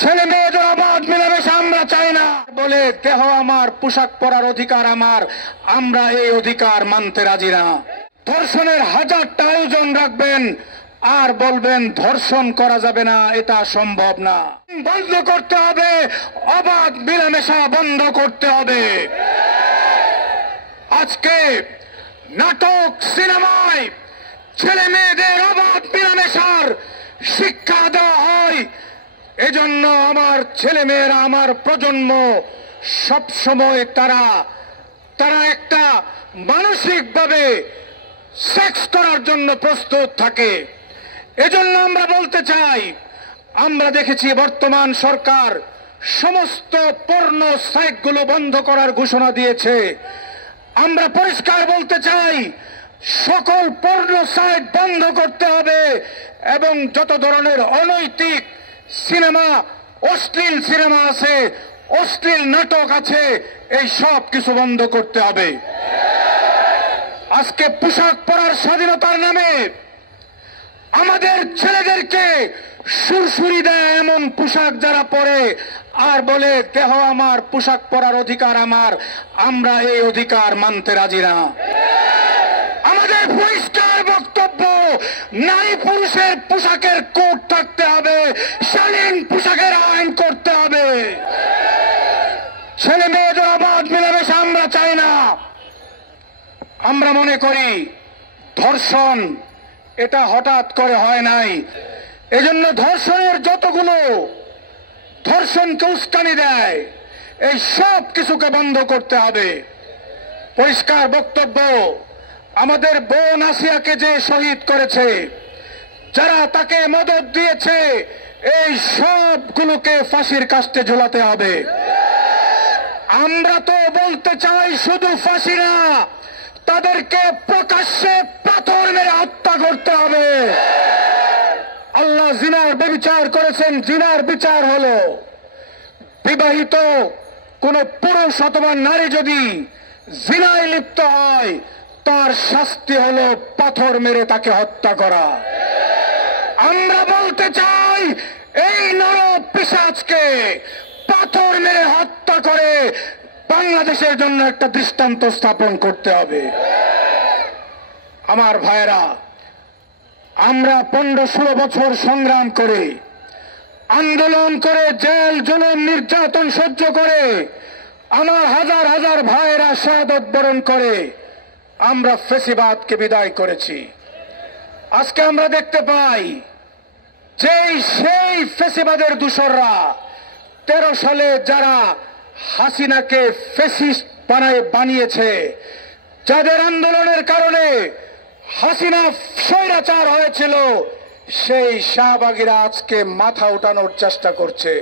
ছেলে মেয়েদের অবাধ মিলামেশা আমরা চাই না বলে দেহ আমার, পোশাক পরার অধিকার আমার, আমরা এই অধিকার মানতে রাজি না। ধর্ষণের হাজারটা আয়োজন রাখবেন আর বলবেন ধর্ষণ করা যাবে না, এটা সম্ভব না। বন্ধ করতে হবে, অবাধ মিলামেশা বন্ধ করতে হবে। আজকে নাটক সিনেমায় ছেলে মেয়েদের অবাধ মিলামেশার শিক্ষা দেওয়া হয়। এজন্য আমার ছেলে মেয়েরা, আমার প্রজন্ম সব সময় তারা একটা মানসিকভাবে সেক্স করার জন্য প্রস্তুত থাকে। এজন্য আমরা বলতে চাই, আমরা দেখেছি বর্তমান সরকার সমস্ত পর্ন সাইটগুলো বন্ধ করার ঘোষণা দিয়েছে। আমরা পরিষ্কার বলতে চাই, সকল পর্ন সাইট বন্ধ করতে হবে এবং যত ধরনের অনৈতিক সিনেমা, অশ্লীল সিনেমা আছে, অশ্লীল নাটক আছে, এই সব কিছু বন্ধ করতে হবে। আজকে পোশাক পরার স্বাধীনতার নামে আমাদের ছেলেদেরকে সুরসুরি দেয় এমন পোশাক যারা পরে আর বলে দেহ আমার, পোশাক পরার অধিকার আমার, আমরা এই অধিকার মানতে রাজি না। আমাদের পরিষ্কার বক্তব্য, নারী পুরুষের পোশাকের কোড থাকতে হবে, শালীন পোশাকের আইন করতে হবে। ছেলে মেয়েদের অবাধ মিলামেশা আমরা চাই না। আমরা মনে করি ধর্ষণ এটা হঠাৎ করে হয় নাই। এজন্য ধর্ষণের যতগুলো ধর্ষণকে উস্কানি দেয়, এই সব কিছুকে বন্ধ করতে হবে। পরিষ্কার বক্তব্য, আমাদের বোন আসিয়াকে যে শহীদ করেছে, যারা তাকে মদদ দিয়েছে, এই সবগুলোকে ফাঁসির কাস্টে ঝোলাতে হবে। আমরা তো বলতে চাই শুধু ফাঁসি না, তাদেরকে প্রকাশ্যে পাথর মেরে হত্যা করতে হবে। আল্লাহ জিনার বিচার করেছেন, জিনার বিচার হলো বিবাহিত কোন পুরুষ অথবা নারী যদি জিনায় লিপ্ত হয়, তার শাস্তি হলো পাথর মেরে তাকে হত্যা করা। আমরা বলতে চাই, এই নর পিশাচকে পাথর মেরে হত্যা করে বাংলাদেশের জন্য একটা দৃষ্টান্ত স্থাপন করতে হবে। আমার ভাইরা, আমরা 15-16 বছর সংগ্রাম করে, আন্দোলন করে, জেল জুলুম নির্যাতন সহ্য করে, আমার হাজার হাজার ভাইরা শাহাদত বরণ করে আমরা ফ্যাসিবাদকে বিদায় করেছি। আজকে আমরা দেখতে পাই যে সেই ফ্যাসিবাদের দূষররা 13 সালে যারা হাসিনাকে ফ্যাসিস্ট বানিয়েছে, যাদের আন্দোলনের কারণে হাসিনা স্বৈরাচার হয়েছিল, সেই শাহবাগীরা আজকে মাথা উঠানোর চেষ্টা করছে।